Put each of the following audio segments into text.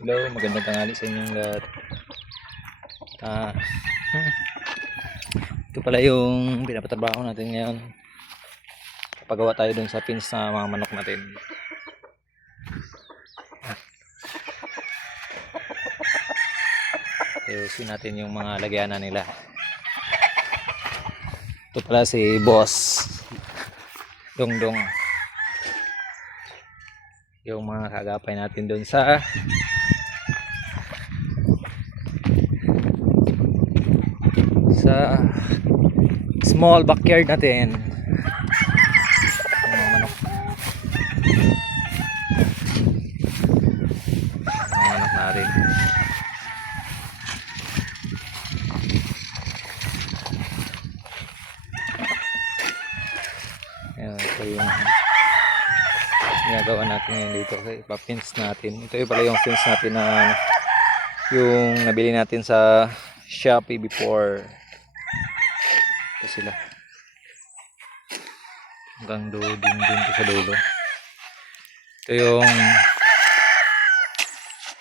Hello, magandang tanghali sa inyong lahat. Ah, ito pala yung pinapatrabaho natin ngayon. Pagawa tayo dun sa pins na mga manok natin. Ayusin natin yung mga lagyanan nila. Ito pala si Boss Dongdong. Yung mga kagapay natin dun sa small backyard natin. Yung mga manok. Mga manok natin. Ayan, ito yung ginagawa natin ngayon dito. Ipa-fence natin. Ito yung pala yung fence natin na yung nabili natin sa Shopee before. Ito sila. Hanggang doon din sa dulo. Ito yung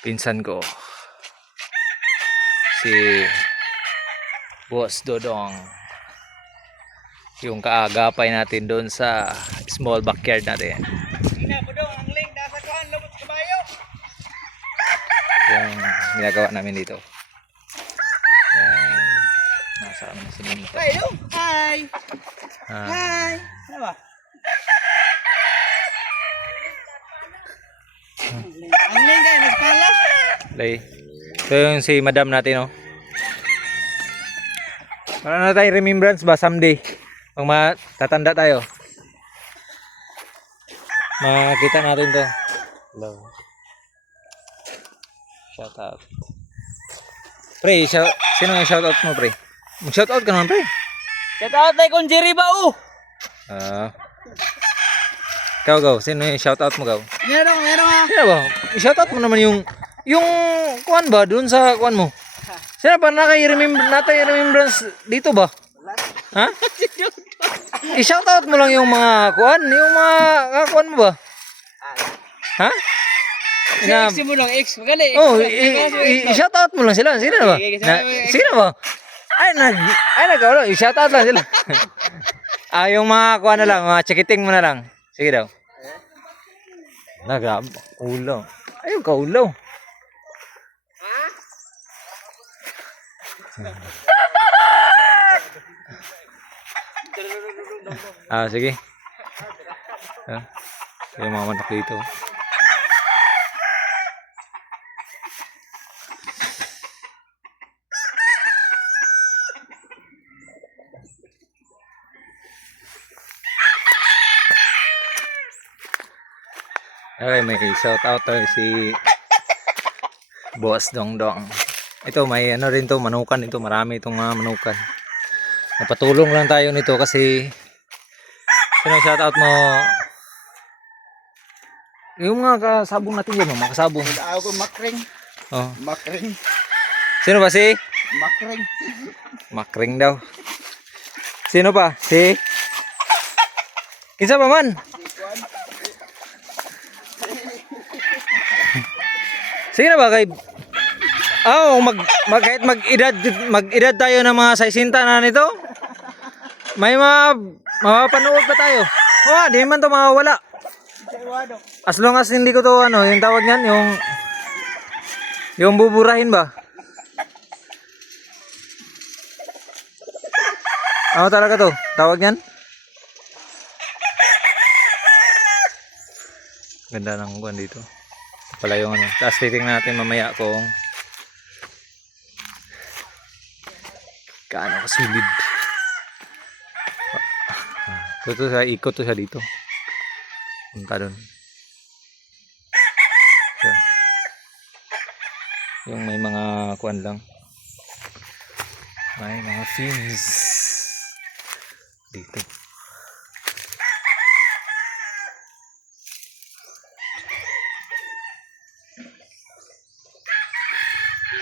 pinsan ko. Si Boss Dodong. Yung kaagapay natin doon sa small backyard natin. Yung ginagawa namin dito. Nasa amin na si Binta. Hi! Ah, Hi! Ano ba? Ang lingkay, nagpala? Lay. Ito yung si madam natin, oh. Para na tayo remembrance ba someday? Pag matatanda tayo. Makita natin to. Hello. Shout out. Pre, sino yung shout out mo, pre? Mag-shout out ka naman, pre. Shout out tayo kung Jerry ba, Ah. Ikaw, Gaw. Sino yung shout out mo, Gaw? Meron ha. Sino ba? I-shout out mo naman yung kuan ba? Doon sa kuan mo. Sino ba remembrance dito ba? Ha? I-shout out mo lang yung mga kuan. Yung mga kuan mo ba? Ha? X mo lang, X. Magaling. Oh, i-shout out mo lang sila. Sino ba? Sino ba? Nagkawala. I-shout out lang sila. Yung mga kuha na lang, mga chikiting mo na lang. Sige daw. Grabe. Ulaw. Ayun ka, ulaw. Sige. Yung mga manok dito. Okay, may shout out tayo si Boss Dongdong. Ito may ano rin to, manukan ito, marami itong mga manukan. Napatulong lang tayo nito kasi sino shout out mo? Yung mga kasabong natin yan, mga kasabong. Ako makring. Oh. Makring. Sino ba si? Makring. Makring daw. Sino pa? Si? Kinsa pa man? Sige na ba kay kahit mag-edad tayo ng mga 60 na nito. May mapapanood pa tayo. Di man to mawawala. As long as hindi ko to yung tawag niyan, yung buburahin ba? Talaga to, tawag niyan. Ganda ng buwan dito. Pala yung tapos titingnan natin mamaya kung gaano kasulid. Ito sa ikot to siya dito. Punta doon. So, yung may mga kuan lang. May mga fins dito.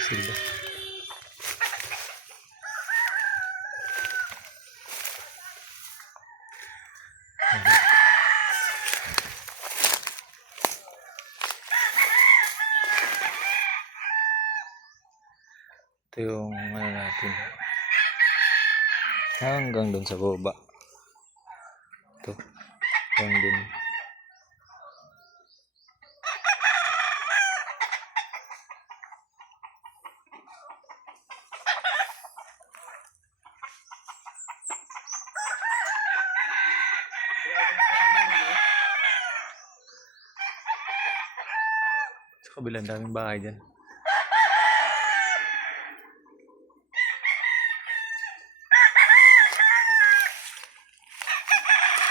Sila. Ito yung ano natin. Hanggang dun sa baba. Ito. Hanggang dun. Sa kabilang daming bahay dyan.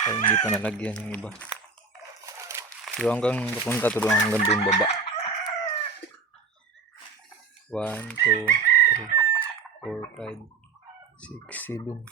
Ay, hindi pa nalagyan yung iba. Pero hanggang papunta to doon hanggang doon baba. 1, 2, 3, 4, 5, 6, 7.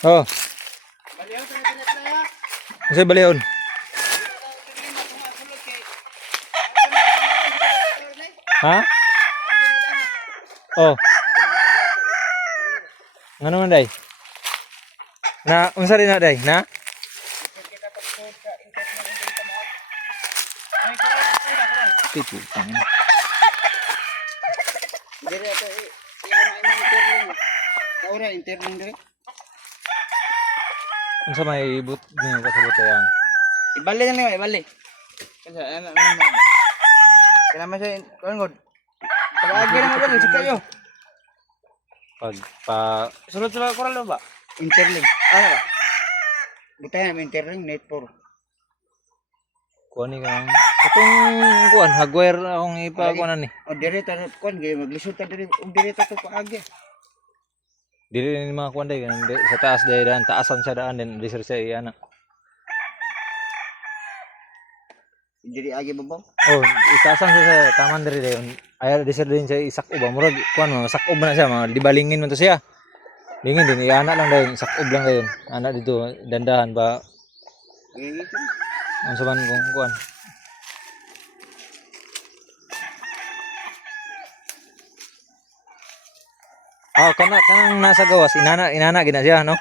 Oh, Baliw sa pinataya. kasi balihon. Ha? Oh. Ngano man day? Na unsa rin na day? Na? Pipi. Dire ato interling. Ora interling dire. Unsa may ibut ni kasabot yang? Ibali na nga, ibali. Kasi ano. Kailangan siya kon. Pag-agi na mo dali si kayo. Pag pa Sulod sa koral ba? Interling. Ano ba? Butayan mo interling net 4. kuani kang katong kuan hardware akong ipakuanan ni. O dire ta kon gay maglisod ta dire, dire ta to paagi. Dili ni mga kuan day sa taas day daan taasan sa daan din research sa iyana. Dire agi babaw. Oh, itaasan sa taman diri dayon. Ay research din sa isak uba murag kuan mo sakob na siya mga dibalingin man to siya. Lingin din iyana lang dayon sakob lang dayon. Ana dito dandahan ba unsa man kung kuan. Ah, kanang nasa gawas inana gina siya no.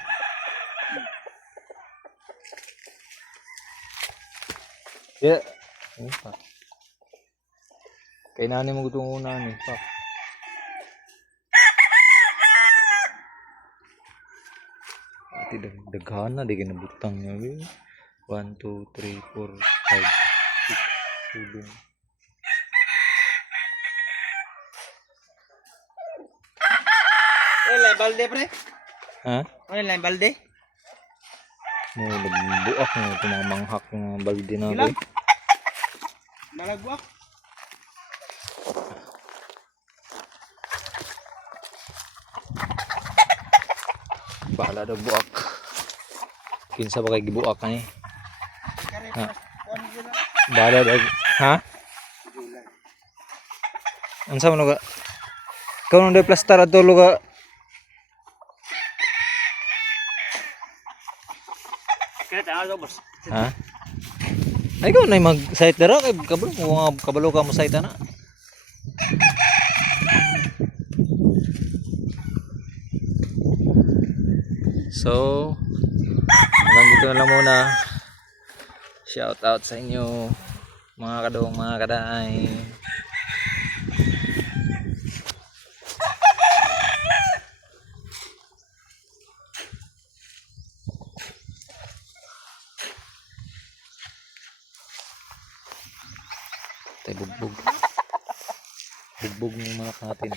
Ya. Fuck. Kay nani mo gutong una ni. Fuck. Ati daghan na di ginabutang niya. 1 2 3 4 5 6 7. Eh, balde pre. Ha? Ano lang balde? Mo nagbuak mo itong mga manghak ng balde na Ilan? ko. Malagwak. Bahala daw buak. Kinsa ba kay gibuak ani? Ha? Bahala daw. Ha? Unsa man ga? Ikaw nung plastar ato luga. Kaya tayo boss. Ha? Ay ikaw na mag-site dara kay kabalo ka mo site na. So, hanggang dito na lang muna. Shout out sa inyo mga kadong mga kadaay. Tayo bugbog. Bugbog ng mga natin.